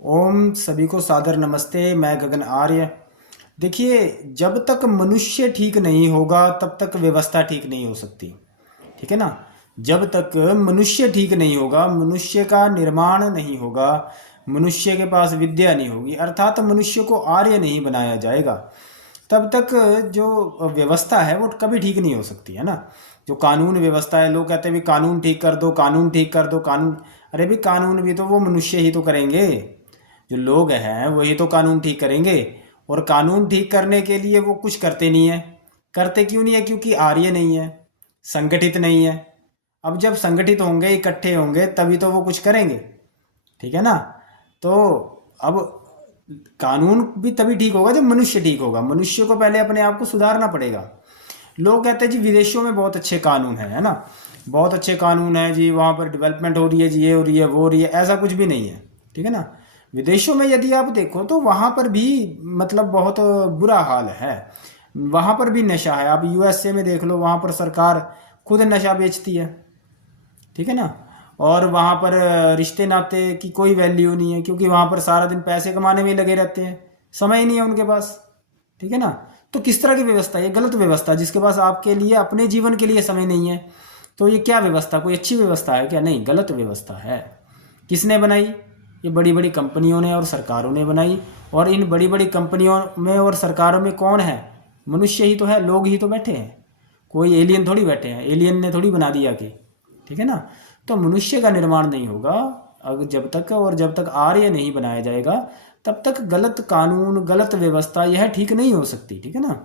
ओम सभी को सादर नमस्ते। मैं गगन आर्य। देखिए, जब तक मनुष्य ठीक नहीं होगा तब तक व्यवस्था ठीक नहीं हो सकती। ठीक है ना। जब तक मनुष्य ठीक नहीं होगा, मनुष्य का निर्माण नहीं होगा, मनुष्य के पास विद्या नहीं होगी, अर्थात मनुष्य को आर्य नहीं बनाया जाएगा, तब तक जो व्यवस्था है वो कभी ठीक नहीं हो सकती है ना। जो कानून व्यवस्था है, लोग कहते हैं भी कानून ठीक कर दो, कानून ठीक कर दो, कानून। अरे भी कानून भी तो वो मनुष्य ही तो करेंगे। जो लोग हैं वही तो कानून ठीक करेंगे। और कानून ठीक करने के लिए वो कुछ करते नहीं है। करते क्यों नहीं है? क्योंकि आर्य नहीं है, संगठित नहीं है। अब जब संगठित होंगे, इकट्ठे होंगे, तभी तो वो कुछ करेंगे। ठीक है ना। तो अब कानून भी तभी ठीक होगा जब मनुष्य ठीक होगा। मनुष्य को पहले अपने आप को सुधारना पड़ेगा। लोग कहते हैं जी विदेशों में बहुत अच्छे कानून है ना, बहुत अच्छे कानून है जी, वहाँ पर डेवलपमेंट हो रही है जी, ये हो रही है वो हो रही है। ऐसा कुछ भी नहीं है। ठीक है ना। विदेशों में यदि आप देखो तो वहाँ पर भी मतलब बहुत बुरा हाल है। वहाँ पर भी नशा है। आप यूएसए में देख लो, वहाँ पर सरकार खुद नशा बेचती है। ठीक है ना। और वहाँ पर रिश्ते नाते की कोई वैल्यू नहीं है, क्योंकि वहाँ पर सारा दिन पैसे कमाने में ही लगे रहते हैं, समय ही नहीं है उनके पास। ठीक है ना। तो किस तरह की व्यवस्था है? ये गलत व्यवस्था है। जिसके पास आपके लिए, अपने जीवन के लिए समय नहीं है, तो ये क्या व्यवस्था? कोई अच्छी व्यवस्था है क्या? नहीं, गलत व्यवस्था है। किसने बनाई? ये बड़ी बड़ी कंपनियों ने और सरकारों ने बनाई। और इन बड़ी बड़ी कंपनियों में और सरकारों में कौन है? मनुष्य ही तो है, लोग ही तो बैठे हैं। कोई एलियन थोड़ी बैठे हैं, एलियन ने थोड़ी बना दिया कि। ठीक है ना। तो मनुष्य का निर्माण नहीं होगा अगर जब तक, और जब तक आर्य नहीं बनाया जाएगा तब तक गलत कानून, गलत व्यवस्था यह ठीक नहीं हो सकती। ठीक है ना।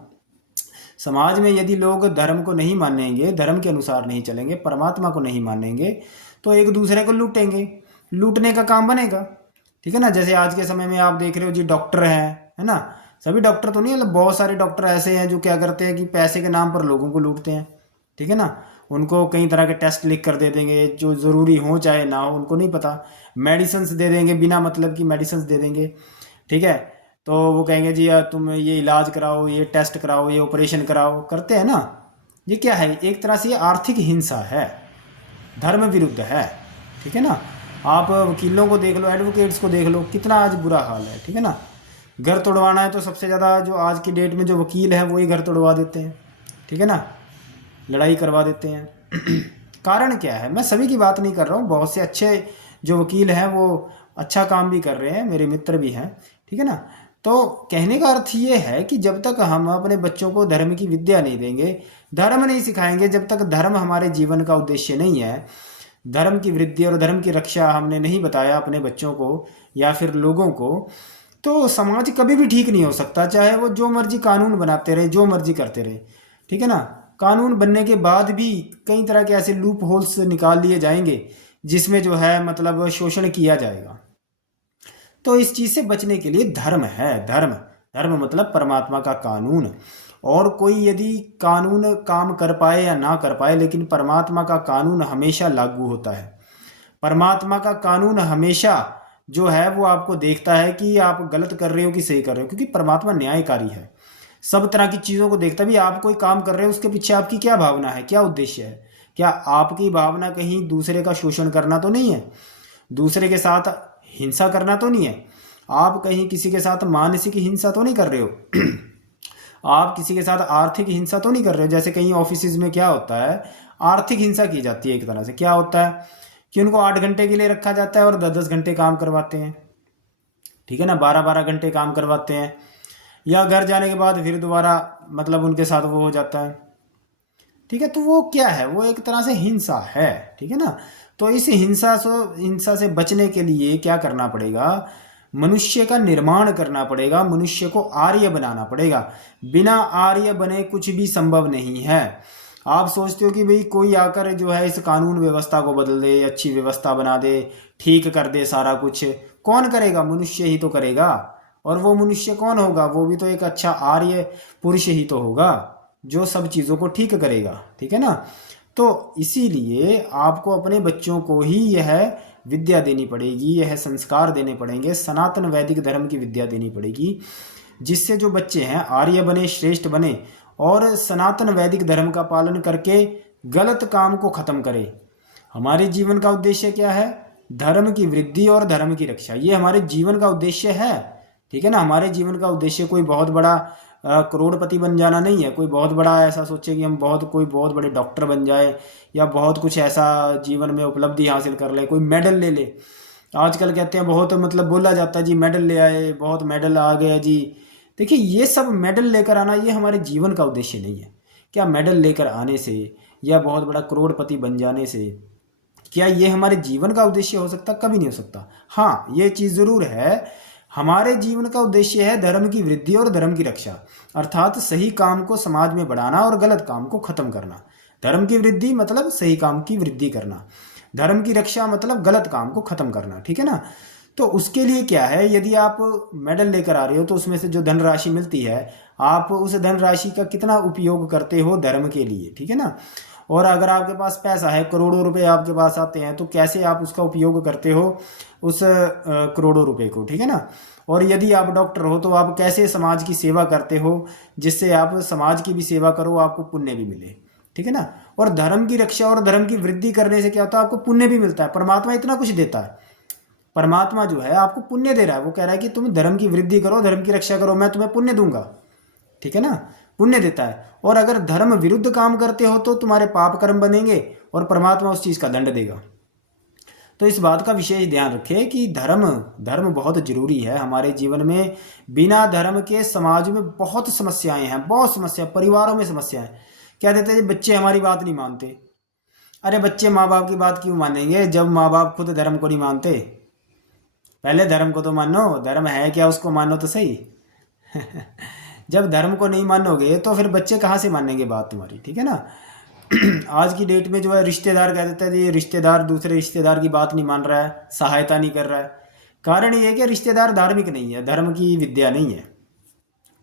समाज में यदि लोग धर्म को नहीं मानेंगे, धर्म के अनुसार नहीं चलेंगे, परमात्मा को नहीं मानेंगे, तो एक दूसरे को लूटेंगे, लूटने का काम बनेगा। ठीक है ना। जैसे आज के समय में आप देख रहे हो जी, डॉक्टर हैं, है ना। सभी डॉक्टर तो नहीं, मतलब बहुत सारे डॉक्टर ऐसे हैं जो क्या करते हैं कि पैसे के नाम पर लोगों को लूटते हैं। ठीक है ना। उनको कई तरह के टेस्ट लिख कर दे देंगे जो ज़रूरी हो चाहे ना हो, उनको नहीं पता। मेडिसिन्स दे देंगे, बिना मतलब की मेडिसिन्स दे देंगे। ठीक है। तो वो कहेंगे जी तुम ये इलाज कराओ, ये टेस्ट कराओ, ये ऑपरेशन कराओ, करते हैं ना। ये क्या है? एक तरह से ये आर्थिक हिंसा है, धर्म विरुद्ध है। ठीक है ना। आप वकीलों को देख लो, एडवोकेट्स को देख लो, कितना आज बुरा हाल है। ठीक है ना। घर तोड़वाना है तो सबसे ज़्यादा जो आज की डेट में जो वकील हैं वही घर तोड़वा देते हैं। ठीक है ना। लड़ाई करवा देते हैं। कारण क्या है? मैं सभी की बात नहीं कर रहा हूँ, बहुत से अच्छे जो वकील हैं वो अच्छा काम भी कर रहे हैं, मेरे मित्र भी हैं। ठीक है ना। तो कहने का अर्थ ये है कि जब तक हम अपने बच्चों को धर्म की विद्या नहीं देंगे, धर्म नहीं सिखाएंगे, जब तक धर्म हमारे जीवन का उद्देश्य नहीं है, धर्म की वृद्धि और धर्म की रक्षा हमने नहीं बताया अपने बच्चों को या फिर लोगों को, तो समाज कभी भी ठीक नहीं हो सकता। चाहे वो जो मर्जी कानून बनाते रहे, जो मर्जी करते रहे। ठीक है ना। कानून बनने के बाद भी कई तरह के ऐसे लूप होल्स निकाल लिए जाएंगे जिसमें जो है मतलब शोषण किया जाएगा। तो इस चीज़ से बचने के लिए धर्म है। धर्म, धर्म मतलब परमात्मा का कानून। और कोई यदि कानून काम कर पाए या ना कर पाए, लेकिन परमात्मा का कानून हमेशा लागू होता है। परमात्मा का कानून हमेशा जो है वो आपको देखता है कि आप गलत कर रहे हो कि सही कर रहे हो, क्योंकि परमात्मा न्यायकारी है। सब तरह की चीज़ों को देखता है। भी आप कोई काम कर रहे हो, उसके पीछे आपकी क्या भावना है, क्या उद्देश्य है? क्या आपकी भावना कहीं दूसरे का शोषण करना तो नहीं है? दूसरे के साथ हिंसा करना तो नहीं है? आप कहीं किसी के साथ मानसिक हिंसा तो नहीं कर रहे हो? आप किसी के साथ आर्थिक हिंसा तो नहीं कर रहे हो? जैसे कहीं ऑफिस में क्या होता है, आर्थिक हिंसा की जाती है एक तरह से। क्या होता है कि उनको 8 घंटे के लिए रखा जाता है और 10-10 घंटे काम करवाते हैं। ठीक है ना। 12-12 घंटे काम करवाते हैं, या घर जाने के बाद फिर दोबारा मतलब उनके साथ वो हो जाता है। ठीक है। तो वो क्या है? वो एक तरह से हिंसा है। ठीक है ना। तो इस हिंसा से बचने के लिए क्या करना पड़ेगा? मनुष्य का निर्माण करना पड़ेगा, मनुष्य को आर्य बनाना पड़ेगा। बिना आर्य बने कुछ भी संभव नहीं है। आप सोचते हो कि भाई कोई आकर जो है इस कानून व्यवस्था को बदल दे, अच्छी व्यवस्था बना दे, ठीक कर दे सारा कुछ। कौन करेगा? मनुष्य ही तो करेगा। और वो मनुष्य कौन होगा? वो भी तो एक अच्छा आर्य पुरुष ही तो होगा जो सब चीज़ों को ठीक करेगा। ठीक है ना। तो इसीलिए आपको अपने बच्चों को ही यह विद्या देनी पड़ेगी, यह संस्कार देने पड़ेंगे, सनातन वैदिक धर्म की विद्या देनी पड़ेगी, जिससे जो बच्चे हैं आर्य बने, श्रेष्ठ बने, और सनातन वैदिक धर्म का पालन करके गलत काम को ख़त्म करें। हमारे जीवन का उद्देश्य क्या है? धर्म की वृद्धि और धर्म की रक्षा, ये हमारे जीवन का उद्देश्य है। ठीक है ना, हमारे जीवन का उद्देश्य कोई बहुत बड़ा करोड़पति बन जाना नहीं है, कोई बहुत बड़ा ऐसा सोचे कि हम कोई बहुत बड़े डॉक्टर बन जाए, या बहुत कुछ ऐसा जीवन में उपलब्धि हासिल कर ले, कोई मेडल ले ले। आजकल कहते हैं बहुत, मतलब बोला जाता है जी मेडल ले आए, बहुत मेडल आ गया जी। देखिए ये सब मेडल लेकर आना ये हमारे जीवन का उद्देश्य नहीं है। क्या मेडल लेकर आने से या बहुत बड़ा करोड़पति बन जाने से क्या ये हमारे जीवन का उद्देश्य हो सकता? कभी नहीं हो सकता। हाँ, ये चीज़ ज़रूर है, हमारे जीवन का उद्देश्य है धर्म की वृद्धि और धर्म की रक्षा, अर्थात सही काम को समाज में बढ़ाना और गलत काम को खत्म करना। धर्म की वृद्धि मतलब सही काम की वृद्धि करना, धर्म की रक्षा मतलब गलत काम को खत्म करना। ठीक है ना, तो उसके लिए क्या है, यदि आप मेडल लेकर आ रहे हो तो उसमें से जो धनराशि मिलती है, आप उस धनराशि का कितना उपयोग करते हो धर्म के लिए। ठीक है ना, और अगर आपके पास पैसा है, करोड़ों रुपए आपके पास आते हैं, तो कैसे आप उसका उपयोग करते हो उस करोड़ों रुपए को। ठीक है ना, और यदि आप डॉक्टर हो तो आप कैसे समाज की सेवा करते हो, जिससे आप समाज की भी सेवा करो, आपको पुण्य भी मिले। ठीक है ना, और धर्म की रक्षा और धर्म की वृद्धि करने से क्या होता है, आपको पुण्य भी मिलता है। परमात्मा इतना कुछ देता है, परमात्मा जो है आपको पुण्य दे रहा है, वो कह रहा है कि तुम धर्म की वृद्धि करो, धर्म की रक्षा करो, मैं तुम्हें पुण्य दूंगा। ठीक है ना, पुण्य देता है। और अगर धर्म विरुद्ध काम करते हो तो तुम्हारे पाप कर्म बनेंगे और परमात्मा उस चीज़ का दंड देगा। तो इस बात का विशेष ध्यान रखें कि धर्म बहुत जरूरी है हमारे जीवन में। बिना धर्म के समाज में बहुत समस्याएं हैं, बहुत समस्या, परिवारों में समस्याएं। क्या देते हैं, बच्चे हमारी बात नहीं मानते। अरे बच्चे माँ बाप की बात क्यों मानेंगे जब माँ बाप खुद धर्म को नहीं मानते? पहले धर्म को तो मानो, धर्म है क्या उसको मानो तो सही। जब धर्म को नहीं मानोगे तो फिर बच्चे कहाँ से मानेंगे बात तुम्हारी। ठीक है ना, आज की डेट में जो है रिश्तेदार कह देता है ये रिश्तेदार दूसरे रिश्तेदार की बात नहीं मान रहा है, सहायता नहीं कर रहा है। कारण ये है कि रिश्तेदार धार्मिक नहीं है, धर्म की विद्या नहीं है,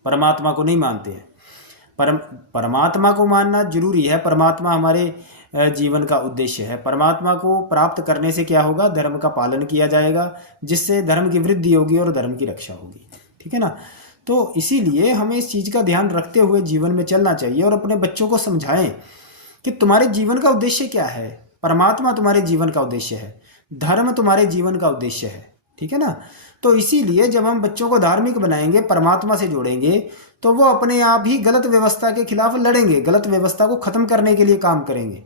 परमात्मा को नहीं मानते हैं। परमात्मा को मानना जरूरी है, परमात्मा हमारे जीवन का उद्देश्य है। परमात्मा को प्राप्त करने से क्या होगा, धर्म का पालन किया जाएगा, जिससे धर्म की वृद्धि होगी और धर्म की रक्षा होगी। ठीक है ना, तो इसीलिए हमें इस चीज़ का ध्यान रखते हुए जीवन में चलना चाहिए और अपने बच्चों को समझाएं कि तुम्हारे जीवन का उद्देश्य क्या है। परमात्मा तुम्हारे जीवन का उद्देश्य है, धर्म तुम्हारे जीवन का उद्देश्य है। ठीक है ना, तो इसीलिए जब हम बच्चों को धार्मिक बनाएंगे, परमात्मा से जोड़ेंगे, तो वो अपने आप ही गलत व्यवस्था के खिलाफ लड़ेंगे, गलत व्यवस्था को खत्म करने के लिए काम करेंगे।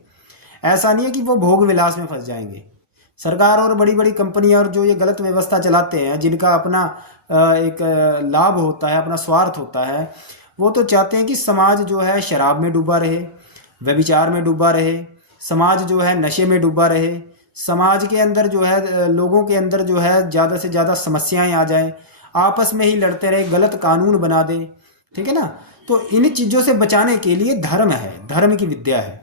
ऐसा नहीं है कि वो भोग विलास में फंस जाएंगे। सरकार और बड़ी बड़ी कंपनियां और जो ये गलत व्यवस्था चलाते हैं, जिनका अपना एक लाभ होता है, अपना स्वार्थ होता है, वो तो चाहते हैं कि समाज जो है शराब में डूबा रहे, व्यभिचार में डूबा रहे, समाज जो है नशे में डूबा रहे, समाज के अंदर जो है लोगों के अंदर जो है ज़्यादा से ज़्यादा समस्याएं आ जाएं, आपस में ही लड़ते रहे, गलत कानून बना दें। ठीक है ना, तो इन चीज़ों से बचाने के लिए धर्म है, धर्म की विद्या है।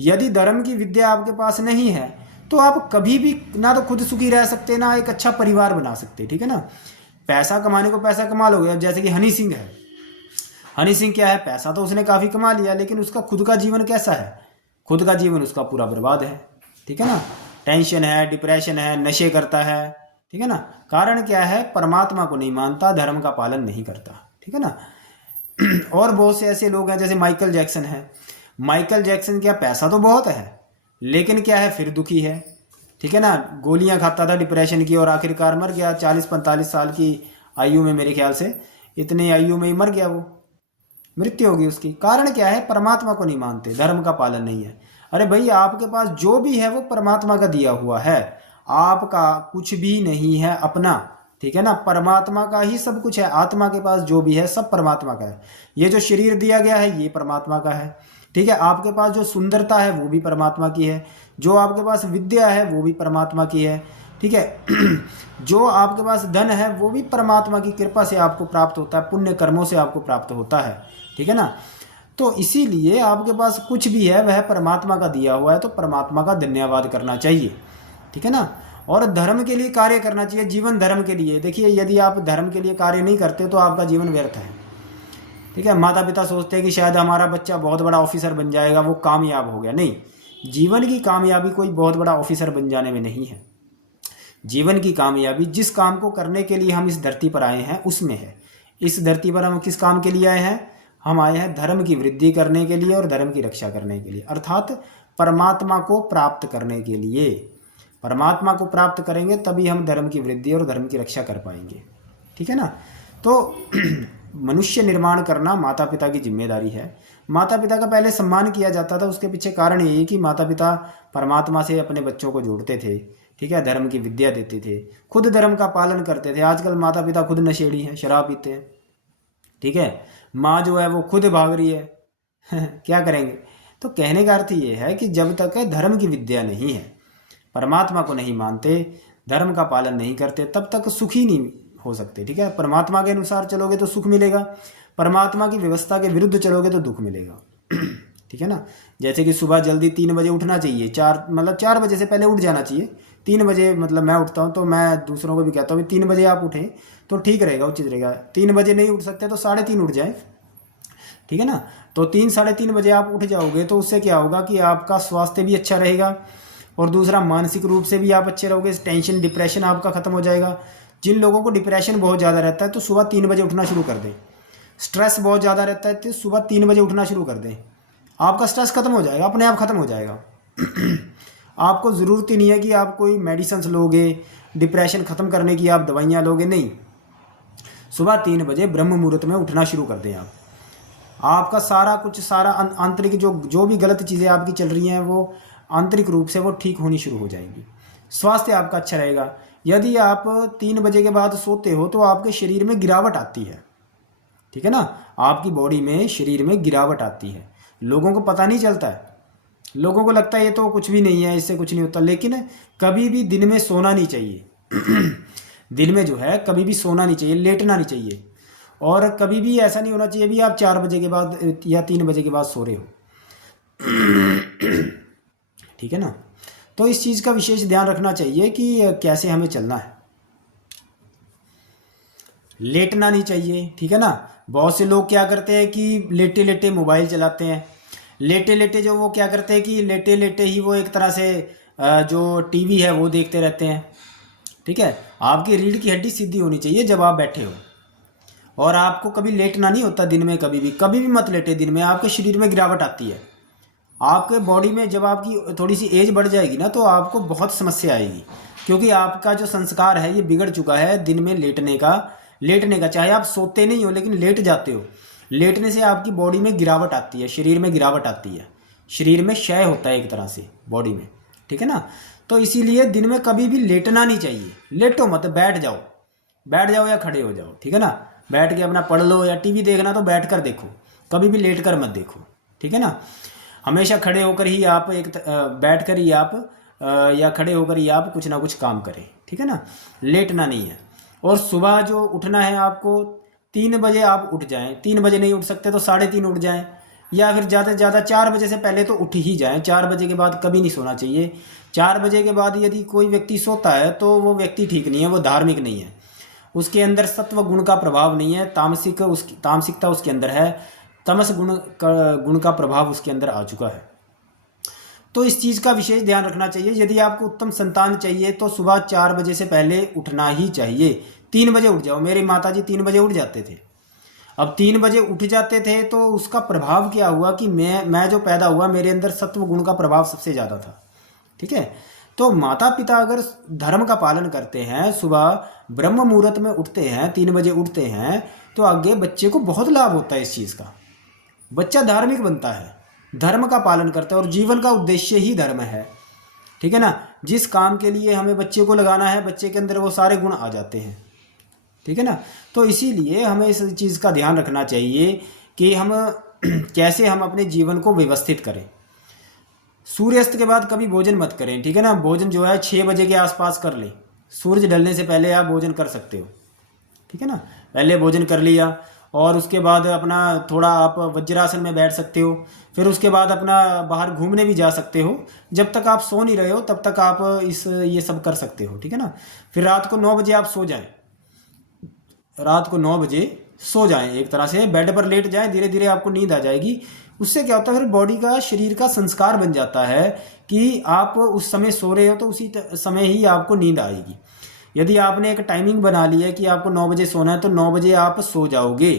यदि धर्म की विद्या आपके पास नहीं है तो आप कभी भी ना तो खुद सुखी रह सकते, ना एक अच्छा परिवार बना सकते। ठीक है ना, पैसा कमाने को पैसा कमा लोगे। अब जैसे कि हनी सिंह है, हनी सिंह क्या है, पैसा तो उसने काफ़ी कमा लिया, लेकिन उसका खुद का जीवन कैसा है, खुद का जीवन उसका पूरा बर्बाद है। ठीक है ना, टेंशन है, डिप्रेशन है, नशे करता है। ठीक है ना, कारण क्या है, परमात्मा को नहीं मानता, धर्म का पालन नहीं करता। ठीक है ना, और बहुत से ऐसे लोग हैं जैसे माइकल जैक्सन है। माइकल जैक्सन क्या, पैसा तो बहुत है लेकिन क्या है, फिर दुखी है। ठीक है ना, गोलियां खाता था डिप्रेशन की और आखिरकार मर गया 40-45 साल की आयु में, मेरे ख्याल से इतनी आयु में ही मर गया, वो मृत्यु होगी उसकी। कारण क्या है, परमात्मा को नहीं मानते, धर्म का पालन नहीं है। अरे भाई, आपके पास जो भी है वो परमात्मा का दिया हुआ है, आपका कुछ भी नहीं है अपना। ठीक है ना, परमात्मा का ही सब कुछ है। आत्मा के पास जो भी है सब परमात्मा का है। ये जो शरीर दिया गया है ये परमात्मा का है। ठीक है, आपके पास जो सुंदरता है वो भी परमात्मा की है, जो आपके पास विद्या है वो भी परमात्मा की है। ठीक है, जो आपके पास धन है वो भी परमात्मा की कृपा से आपको प्राप्त होता है, पुण्य कर्मों से आपको प्राप्त होता है। ठीक है ना, तो इसीलिए आपके पास कुछ भी है वह परमात्मा का दिया हुआ है, तो परमात्मा का धन्यवाद करना चाहिए। ठीक है ना, और धर्म के लिए कार्य करना चाहिए, जीवन धर्म के लिए। देखिए, यदि आप धर्म के लिए कार्य नहीं करते तो आपका जीवन व्यर्थ है। ठीक है, माता पिता सोचते हैं कि शायद हमारा बच्चा बहुत बड़ा ऑफिसर बन जाएगा, वो कामयाब हो गया। नहीं, जीवन की कामयाबी कोई बहुत बड़ा ऑफिसर बन जाने में नहीं है। जीवन की कामयाबी जिस काम को करने के लिए हम इस धरती पर आए हैं उसमें है। इस धरती पर हम किस काम के लिए आए हैं, हम आए हैं धर्म की वृद्धि करने के लिए और धर्म की रक्षा करने के लिए, अर्थात परमात्मा को प्राप्त करने के लिए। परमात्मा को प्राप्त करेंगे तभी हम धर्म की वृद्धि और धर्म की रक्षा कर पाएंगे। ठीक है ना। तो मनुष्य निर्माण करना माता पिता की जिम्मेदारी है। माता पिता का पहले सम्मान किया जाता था, उसके पीछे कारण यही कि माता पिता परमात्मा से अपने बच्चों को जोड़ते थे। ठीक है, धर्म की विद्या देते थे, खुद धर्म का पालन करते थे। आजकल माता पिता खुद नशेड़ी हैं, शराब पीते हैं। ठीक है, माँ जो है वो खुद भाग रही है क्या करेंगे। तो कहने का अर्थ ये है कि जब तक धर्म की विद्या नहीं है, परमात्मा को नहीं मानते, धर्म का पालन नहीं करते, तब तक सुखी नहीं हो सकते। ठीक है, परमात्मा के अनुसार चलोगे तो सुख मिलेगा, परमात्मा की व्यवस्था के विरुद्ध चलोगे तो दुख मिलेगा ठीक है ना। जैसे कि सुबह जल्दी 3 बजे उठना चाहिए, 4 बजे से पहले उठ जाना चाहिए। 3 बजे मैं उठता हूँ, तो मैं दूसरों को भी कहता हूँ 3 बजे आप उठें तो ठीक रहेगा, उचित रहेगा। 3 बजे नहीं उठ सकते तो 3:30 उठ जाए। ठीक है ना। तो 3-3:30 बजे आप उठ जाओगे तो उससे क्या होगा कि आपका स्वास्थ्य भी अच्छा रहेगा, और दूसरा मानसिक रूप से भी आप अच्छे रहोगे। टेंशन डिप्रेशन आपका ख़त्म हो जाएगा। जिन लोगों को डिप्रेशन बहुत ज़्यादा रहता है तो सुबह 3 बजे उठना शुरू कर दें। स्ट्रेस बहुत ज़्यादा रहता है तो सुबह 3 बजे उठना शुरू कर दें, आपका स्ट्रेस खत्म हो जाएगा, अपने आप खत्म हो जाएगा आपको ज़रूरत ही नहीं है कि आप कोई मेडिसिन लोगे, डिप्रेशन ख़त्म करने की आप दवाइयाँ लोगे, नहीं। सुबह 3 बजे ब्रह्म मुहूर्त में उठना शुरू कर दें आप। आपका सारा कुछ, सारा आंतरिक जो भी गलत चीज़ें आपकी चल रही हैं वो आंतरिक रूप से वो ठीक होनी शुरू हो जाएंगी। स्वास्थ्य आपका अच्छा रहेगा। यदि आप 3 बजे के बाद सोते हो तो आपके शरीर में गिरावट आती है। ठीक है ना, आपकी बॉडी में, शरीर में गिरावट आती है। लोगों को पता नहीं चलता है, लोगों को लगता है ये तो कुछ भी नहीं है, इससे कुछ नहीं होता। लेकिन कभी भी दिन में सोना नहीं चाहिए दिन में जो है कभी भी सोना नहीं चाहिए, लेटना नहीं चाहिए। और कभी भी ऐसा नहीं होना चाहिए भी आप 4 बजे के बाद या 3 बजे के बाद सो रहे हो ठीक है ना। तो इस चीज़ का विशेष ध्यान रखना चाहिए कि कैसे हमें चलना है। लेटना नहीं चाहिए। ठीक है ना। बहुत से लोग क्या करते हैं कि लेटे लेटे मोबाइल चलाते हैं। लेटे लेटे जो वो क्या करते हैं कि लेटे लेटे ही वो एक तरह से जो टीवी है वो देखते रहते हैं। ठीक है, आपकी रीढ़ की हड्डी सीधी होनी चाहिए जब आप बैठे हो, और आपको कभी लेटना नहीं होता दिन में। कभी भी मत लेटे दिन में, आपके शरीर में गिरावट आती है। आपके बॉडी में जब आपकी थोड़ी सी एज बढ़ जाएगी ना तो आपको बहुत समस्या आएगी, क्योंकि आपका जो संस्कार है ये बिगड़ चुका है दिन में लेटने का। चाहे आप सोते नहीं हो लेकिन लेट जाते हो, लेटने से आपकी बॉडी में गिरावट आती है, शरीर में गिरावट आती है, शरीर में क्षय होता है एक तरह से बॉडी में। ठीक है ना। तो इसीलिए दिन में कभी भी लेटना नहीं चाहिए। लेटो मत, बैठ जाओ या खड़े हो जाओ। ठीक है ना, बैठ के अपना पढ़ लो, या टीवी देखना तो बैठ कर देखो, कभी भी लेट कर मत देखो। ठीक है ना। हमेशा खड़े होकर ही आप बैठ कर ही आप या खड़े होकर ही आप कुछ ना कुछ काम करें। ठीक है ना, लेटना नहीं है। और सुबह जो उठना है आपको 3 बजे आप उठ जाएं। 3 बजे नहीं उठ सकते तो 3:30 उठ जाएं, या फिर ज़्यादा से ज़्यादा 4 बजे से पहले तो उठ ही जाएं। 4 बजे के बाद कभी नहीं सोना चाहिए। 4 बजे के बाद यदि कोई व्यक्ति सोता है तो वो व्यक्ति ठीक नहीं है, वो धार्मिक नहीं है, उसके अंदर सत्व गुण का प्रभाव नहीं है, तामसिकता उसके अंदर है, तमस गुण का प्रभाव उसके अंदर आ चुका है। तो इस चीज़ का विशेष ध्यान रखना चाहिए। यदि आपको उत्तम संतान चाहिए तो सुबह 4 बजे से पहले उठना ही चाहिए। 3 बजे उठ जाओ। मेरी माताजी 3 बजे उठ जाते थे। अब 3 बजे उठ जाते थे तो उसका प्रभाव क्या हुआ कि मैं जो पैदा हुआ मेरे अंदर सत्व गुण का प्रभाव सबसे ज़्यादा था। ठीक है। तो माता पिता अगर धर्म का पालन करते हैं, सुबह ब्रह्म मुहूर्त में उठते हैं, 3 बजे उठते हैं, तो आगे बच्चे को बहुत लाभ होता है इस चीज़ का। बच्चा धार्मिक बनता है, धर्म का पालन करता है, और जीवन का उद्देश्य ही धर्म है। ठीक है ना। जिस काम के लिए हमें बच्चे को लगाना है, बच्चे के अंदर वो सारे गुण आ जाते हैं। ठीक है ना। तो इसीलिए हमें इस चीज़ का ध्यान रखना चाहिए कि हम कैसे हम अपने जीवन को व्यवस्थित करें। सूर्यास्त के बाद कभी भोजन मत करें। ठीक है ना। भोजन जो है 6 बजे के आसपास कर लें। सूरज ढलने से पहले आप भोजन कर सकते हो। ठीक है ना। पहले भोजन कर लिया और उसके बाद अपना थोड़ा आप वज्रासन में बैठ सकते हो। फिर उसके बाद अपना बाहर घूमने भी जा सकते हो। जब तक आप सो नहीं रहे हो तब तक आप ये सब कर सकते हो। ठीक है ना। फिर रात को 9 बजे आप सो जाएं। रात को 9 बजे सो जाएं, एक तरह से बेड पर लेट जाएं, धीरे धीरे आपको नींद आ जाएगी। उससे क्या होता है, फिर बॉडी का, शरीर का संस्कार बन जाता है कि आप उस समय सो रहे हो तो उसी समय ही आपको नींद आएगी। यदि आपने एक टाइमिंग बना ली है कि आपको 9 बजे सोना है तो 9 बजे आप सो जाओगे,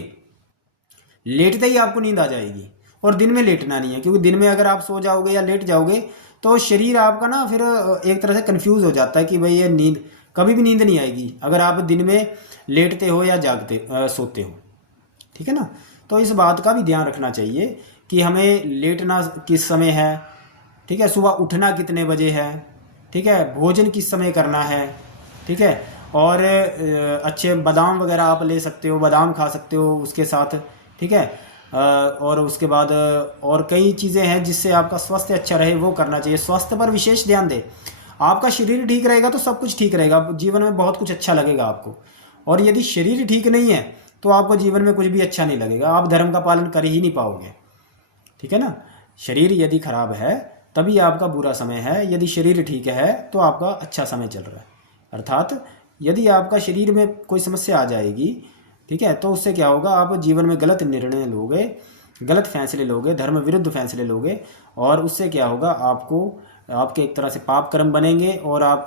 लेटते ही आपको नींद आ जाएगी। और दिन में लेटना नहीं है, क्योंकि दिन में अगर आप सो जाओगे या लेट जाओगे तो शरीर आपका ना फिर एक तरह से कंफ्यूज हो जाता है कि भाई ये नींद, कभी भी नींद नहीं आएगी अगर आप दिन में लेटते हो या सोते हो। ठीक है ना। तो इस बात का भी ध्यान रखना चाहिए कि हमें लेटना किस समय है, ठीक है, सुबह उठना कितने बजे है, ठीक है, भोजन किस समय करना है, ठीक है, और अच्छे बादाम वगैरह आप ले सकते हो, बादाम खा सकते हो उसके साथ, ठीक है। और उसके बाद और कई चीज़ें हैं जिससे आपका स्वास्थ्य अच्छा रहे, वो करना चाहिए। स्वास्थ्य पर विशेष ध्यान दें। आपका शरीर ठीक रहेगा तो सब कुछ ठीक रहेगा, जीवन में बहुत कुछ अच्छा लगेगा आपको। और यदि शरीर ठीक नहीं है तो आपको जीवन में कुछ भी अच्छा नहीं लगेगा, आप धर्म का पालन कर ही नहीं पाओगे। ठीक है ना। शरीर यदि खराब है तभी आपका बुरा समय है, यदि शरीर ठीक है तो आपका अच्छा समय चल रहा है। अर्थात यदि आपका शरीर में कोई समस्या आ जाएगी, ठीक है, तो उससे क्या होगा, आप जीवन में गलत निर्णय लोगे, गलत फैसले लोगे, धर्म विरुद्ध फैसले लोगे, और उससे क्या होगा, आपको आपके एक तरह से पाप कर्म बनेंगे और आप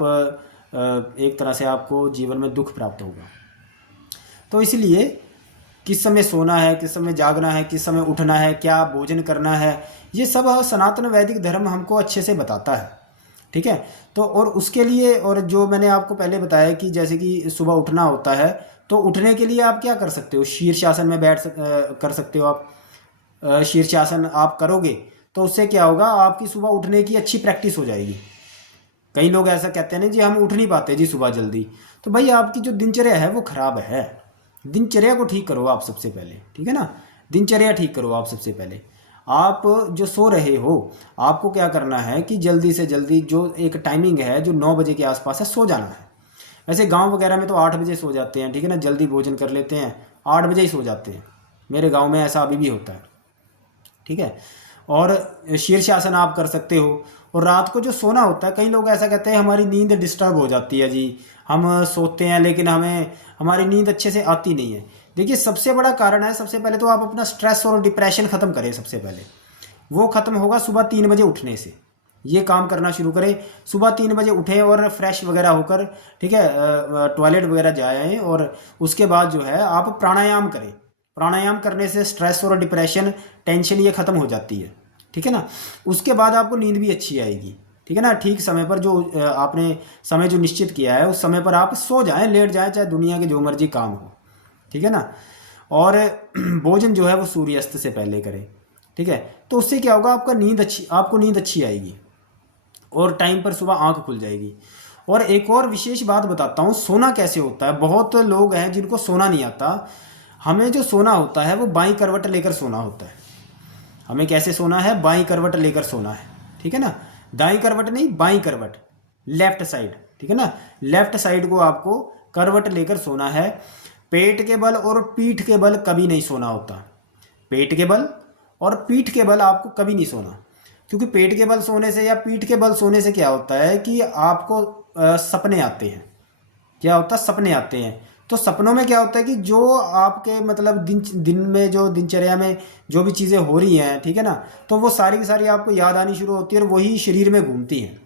एक तरह से आपको जीवन में दुख प्राप्त होगा। तो इसलिए किस समय सोना है, किस समय जागना है, किस समय उठना है, क्या भोजन करना है, ये सब सनातन वैदिक धर्म हमको अच्छे से बताता है। ठीक है। तो और उसके लिए, और जो मैंने आपको पहले बताया कि जैसे कि सुबह उठना होता है, तो उठने के लिए आप क्या कर सकते हो, शीर्षासन में कर सकते हो आप। शीर्षासन आप करोगे तो उससे क्या होगा, आपकी सुबह उठने की अच्छी प्रैक्टिस हो जाएगी। कई लोग ऐसा कहते हैं ना जी हम उठ नहीं पाते जी सुबह जल्दी, तो भाई आपकी जो दिनचर्या है वो खराब है। दिनचर्या को ठीक करो आप सबसे पहले, ठीक है ना। दिनचर्या ठीक करो आप सबसे पहले। आप जो सो रहे हो, आपको क्या करना है कि जल्दी से जल्दी, जो एक टाइमिंग है जो 9 बजे के आसपास है, सो जाना है। वैसे गांव वगैरह में तो 8 बजे सो जाते हैं, ठीक है ना, जल्दी भोजन कर लेते हैं, 8 बजे ही सो जाते हैं। मेरे गांव में ऐसा अभी भी होता है। ठीक है। और शीर्षासन आप कर सकते हो। और रात को जो सोना होता है, कई लोग ऐसा कहते हैं हमारी नींद डिस्टर्ब हो जाती है जी, हम सोते हैं लेकिन हमारी नींद अच्छे से आती नहीं है। देखिए सबसे बड़ा कारण है, सबसे पहले तो आप अपना स्ट्रेस और डिप्रेशन ख़त्म करें। सबसे पहले वो ख़त्म होगा सुबह 3 बजे उठने से। ये काम करना शुरू करें, सुबह 3 बजे उठें और फ्रेश वगैरह होकर, ठीक है, टॉयलेट वगैरह जाएँ, और उसके बाद जो है आप प्राणायाम करें। प्राणायाम करने से स्ट्रेस और डिप्रेशन, टेंशन ये ख़त्म हो जाती है। ठीक है ना। उसके बाद आपको नींद भी अच्छी आएगी। ठीक है ना। ठीक समय पर जो आपने समय जो निश्चित किया है उस समय पर आप सो जाएं, लेट जाएं, चाहे दुनिया के जो मर्जी काम हो। ठीक है ना। और भोजन जो है वो सूर्यास्त से पहले करें। ठीक है। तो उससे क्या होगा, आपको नींद अच्छी आएगी और टाइम पर सुबह आंख खुल जाएगी। और एक और विशेष बात बताता हूँ, सोना कैसे होता है। बहुत लोग हैं जिनको सोना नहीं आता। हमें जो सोना होता है वो बाईं करवट लेकर सोना होता है। हमें कैसे सोना है, बाईं करवट लेकर सोना है। ठीक है ना। दाईं करवट नहीं, बाईं करवट, लेफ्ट साइड। ठीक है ना। लेफ्ट साइड को आपको करवट लेकर सोना है। पेट के बल और पीठ के बल कभी नहीं सोना होता। पेट के बल और पीठ के बल आपको कभी नहीं सोना, क्योंकि पेट के बल सोने से या पीठ के बल सोने से क्या होता है कि आपको सपने आते हैं। क्या होता है, सपने आते हैं। तो सपनों में क्या होता है कि जो आपके मतलब दिन में जो दिनचर्या में जो भी चीज़ें हो रही हैं, ठीक है ना, तो वो सारी की सारी आपको याद आनी शुरू होती है और वही शरीर में घूमती हैं।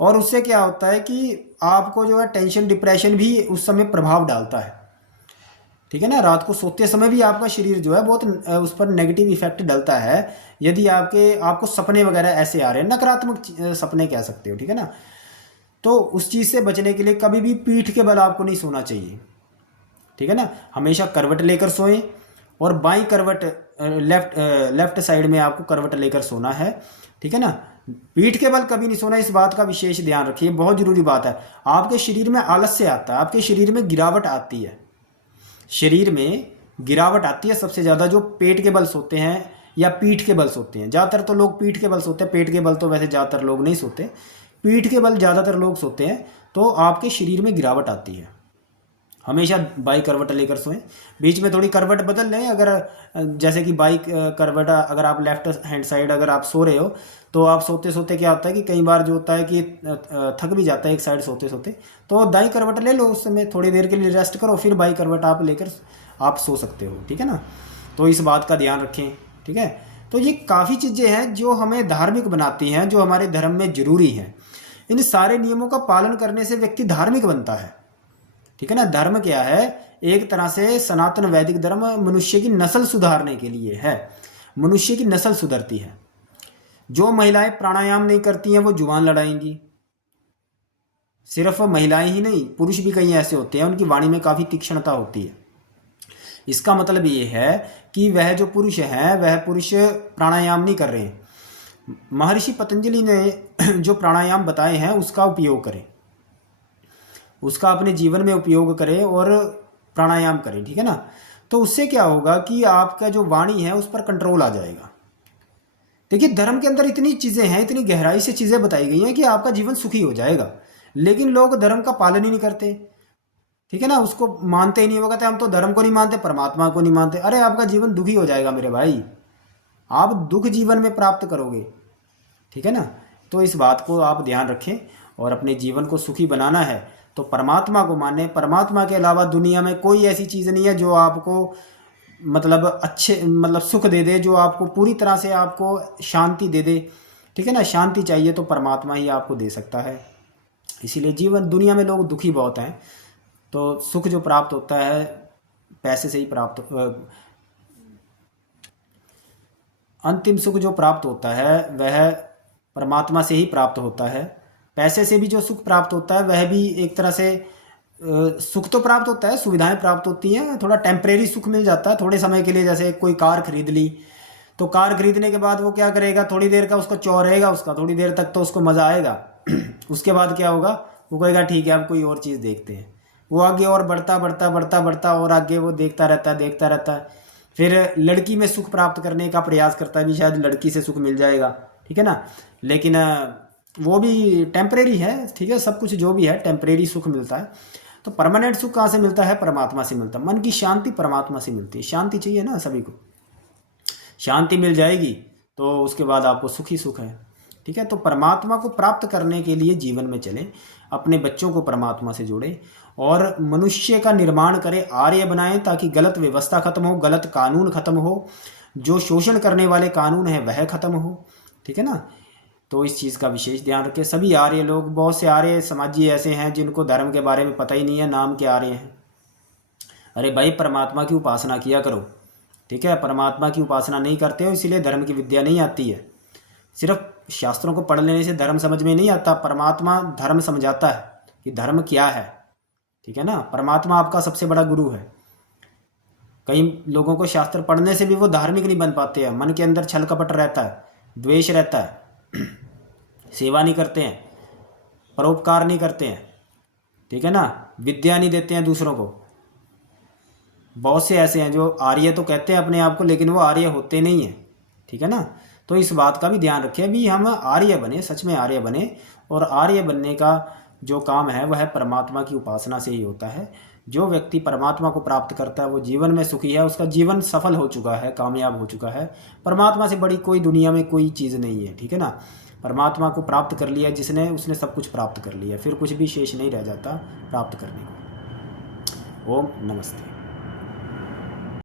और उससे क्या होता है कि आपको जो है टेंशन डिप्रेशन भी उस समय प्रभाव डालता है। ठीक है ना। रात को सोते समय भी आपका शरीर जो है बहुत उस पर नेगेटिव इफेक्ट डलता है, यदि आपको सपने वगैरह ऐसे आ रहे हैं, नकारात्मक सपने कह सकते हो। ठीक है ना। तो उस चीज़ से बचने के लिए कभी भी पीठ के बल आपको नहीं सोना चाहिए। ठीक है ना। हमेशा करवट लेकर सोएं, और बाईं करवट, लेफ्ट साइड में आपको करवट लेकर सोना है। ठीक है ना। पीठ के बल कभी नहीं सोना, इस बात का विशेष ध्यान रखिए, बहुत ज़रूरी बात है। आपके शरीर में आलस्य आता है, आपके शरीर में गिरावट आती है। शरीर में गिरावट आती है सबसे ज़्यादा जो पेट के बल सोते हैं या पीठ के बल सोते हैं। ज़्यादातर तो लोग पीठ के बल सोते हैं, पेट के बल तो वैसे ज़्यादातर लोग नहीं सोते, पीठ के बल ज़्यादातर लोग सोते हैं। तो आपके शरीर में गिरावट आती है। हमेशा बाई करवट लेकर सोएं। बीच में थोड़ी करवट बदल लें, अगर जैसे कि बाई करवट अगर आप लेफ्ट हैंड साइड अगर आप सो रहे हो, तो आप सोते सोते क्या होता है कि कई बार जो होता है कि थक भी जाता है एक साइड सोते सोते, तो दाई करवट ले लो, उस समय थोड़ी देर के लिए रेस्ट करो, फिर बाई करवट आप लेकर आप सो सकते हो। ठीक है ना। तो इस बात का ध्यान रखें। ठीक है। तो ये काफ़ी चीज़ें हैं जो हमें धार्मिक बनाती हैं, जो हमारे धर्म में जरूरी हैं। इन सारे नियमों का पालन करने से व्यक्ति धार्मिक बनता है। ठीक है ना। धर्म क्या है, एक तरह से सनातन वैदिक धर्म मनुष्य की नस्ल सुधारने के लिए है। मनुष्य की नस्ल सुधरती है। जो महिलाएं प्राणायाम नहीं करती हैं वो जुबान लड़ाएंगी। सिर्फ महिलाएं ही नहीं, पुरुष भी कई ऐसे होते हैं, उनकी वाणी में काफ़ी तीक्ष्णता होती है। इसका मतलब ये है कि वह जो पुरुष हैं वह पुरुष प्राणायाम नहीं कर रहे हैं। महर्षि पतंजलि ने जो प्राणायाम बताए हैं उसका उपयोग करें, उसका अपने जीवन में उपयोग करें और प्राणायाम करें, ठीक है ना। तो उससे क्या होगा कि आपका जो वाणी है उस पर कंट्रोल आ जाएगा। देखिए, धर्म के अंदर इतनी चीज़ें हैं, इतनी गहराई से चीज़ें बताई गई हैं कि आपका जीवन सुखी हो जाएगा, लेकिन लोग धर्म का पालन ही नहीं करते, ठीक है ना। उसको मानते ही नहीं। वो कहते हैं हम तो धर्म को नहीं मानते, परमात्मा को नहीं मानते। अरे आपका जीवन दुखी हो जाएगा मेरे भाई, आप दुख जीवन में प्राप्त करोगे, ठीक है ना। तो इस बात को आप ध्यान रखें, और अपने जीवन को सुखी बनाना है तो परमात्मा को माने। परमात्मा के अलावा दुनिया में कोई ऐसी चीज़ नहीं है जो आपको मतलब अच्छे मतलब सुख दे दे, जो आपको पूरी तरह से आपको शांति दे दे, ठीक है ना। शांति चाहिए तो परमात्मा ही आपको दे सकता है। इसीलिए जीवन दुनिया में लोग दुखी बहुत हैं, तो सुख जो प्राप्त होता है पैसे से ही प्राप्त, अंतिम सुख जो प्राप्त होता है वह परमात्मा से ही प्राप्त होता है। पैसे से भी जो सुख प्राप्त होता है वह भी एक तरह से सुख तो प्राप्त होता है, सुविधाएं प्राप्त होती हैं, थोड़ा टेम्परेरी सुख मिल जाता है थोड़े समय के लिए। जैसे कोई कार खरीद ली, तो कार खरीदने के बाद वो क्या करेगा, थोड़ी देर का उसका चौ रहेगा, उसका थोड़ी देर तक तो उसको मज़ा आएगा। उसके बाद क्या होगा, वो कहेगा ठीक है अब कोई और चीज़ देखते हैं। वो आगे और बढ़ता बढ़ता बढ़ता बढ़ता और आगे वो देखता रहता है, देखता रहता है। फिर लड़की में सुख प्राप्त करने का प्रयास करता है भी, शायद लड़की से सुख मिल जाएगा, ठीक है ना। लेकिन वो भी टेम्परेरी है, ठीक है। सब कुछ जो भी है टेम्परेरी सुख मिलता है। तो परमानेंट सुख कहाँ से मिलता है, परमात्मा से मिलता है। मन की शांति परमात्मा से मिलती है। शांति चाहिए ना सभी को, शांति मिल जाएगी तो उसके बाद आपको सुख ही सुख है, ठीक है। तो परमात्मा को प्राप्त करने के लिए जीवन में चलें, अपने बच्चों को परमात्मा से जोड़ें और मनुष्य का निर्माण करें, आर्य बनाएं, ताकि गलत व्यवस्था खत्म हो, गलत कानून खत्म हो, जो शोषण करने वाले कानून हैं वह खत्म हो, ठीक है ना। तो इस चीज़ का विशेष ध्यान रखें। सभी आर्य लोग, बहुत से आर्य समाजी ऐसे हैं जिनको धर्म के बारे में पता ही नहीं है, नाम के आर्य हैं। अरे भाई, परमात्मा की उपासना किया करो, ठीक है। परमात्मा की उपासना नहीं करते हो इसीलिए धर्म की विद्या नहीं आती है। सिर्फ शास्त्रों को पढ़ लेने से धर्म समझ में नहीं आता, परमात्मा धर्म समझाता है कि धर्म क्या है, ठीक है ना। परमात्मा आपका सबसे बड़ा गुरु है। कई लोगों को शास्त्र पढ़ने से भी वो धार्मिक नहीं बन पाते हैं, मन के अंदर छल कपट रहता है, द्वेष रहता है, सेवा नहीं करते हैं, परोपकार नहीं करते हैं, ठीक है ना, विद्या नहीं देते हैं दूसरों को। बहुत से ऐसे हैं जो आर्य तो कहते हैं अपने आप को, लेकिन वो आर्य होते नहीं हैं, ठीक है ना। तो इस बात का भी ध्यान रखें भी, हम आर्य बने, सच में आर्य बने। और आर्य बनने का जो काम है वह परमात्मा की उपासना से ही होता है। जो व्यक्ति परमात्मा को प्राप्त करता है वो जीवन में सुखी है, उसका जीवन सफल हो चुका है, कामयाब हो चुका है। परमात्मा से बड़ी कोई दुनिया में कोई चीज़ नहीं है, ठीक है ना। परमात्मा को प्राप्त कर लिया जिसने, उसने सब कुछ प्राप्त कर लिया, फिर कुछ भी शेष नहीं रह जाता प्राप्त करने को। ओम नमस्ते।